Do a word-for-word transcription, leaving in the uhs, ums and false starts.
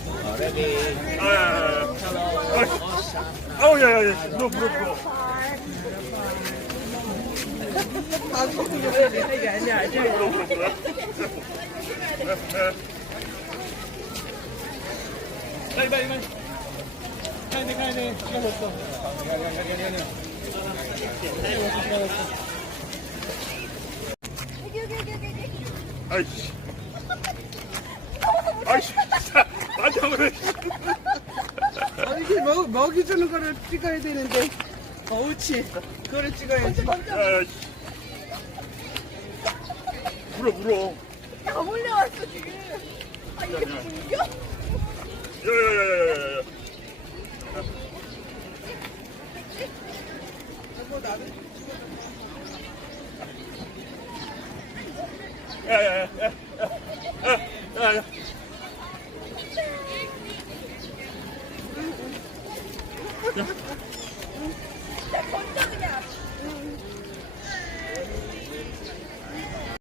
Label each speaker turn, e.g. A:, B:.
A: 아야야야. 아우 야야야. 너 물어 물어.
B: 방송 열어야 되는 게 아니야. 아직.
A: 물어 물어 물어. 빨리 빨리 빨리. 가야 돼 가야 돼. 시간 없어. 아이씨. 아이씨. 나한테 한 거래.
B: 아, 이게 먹, 먹이 주는 거를 찍어야 되는데. 어, 옳지. 그거를 찍어야지.
A: 야야씨. 물어 물어.
C: 다 몰려왔어 지금. 아 이게 물려?
A: 야야야야야야.
B: 뭐 나는
A: 야야야야. 야야야. 야.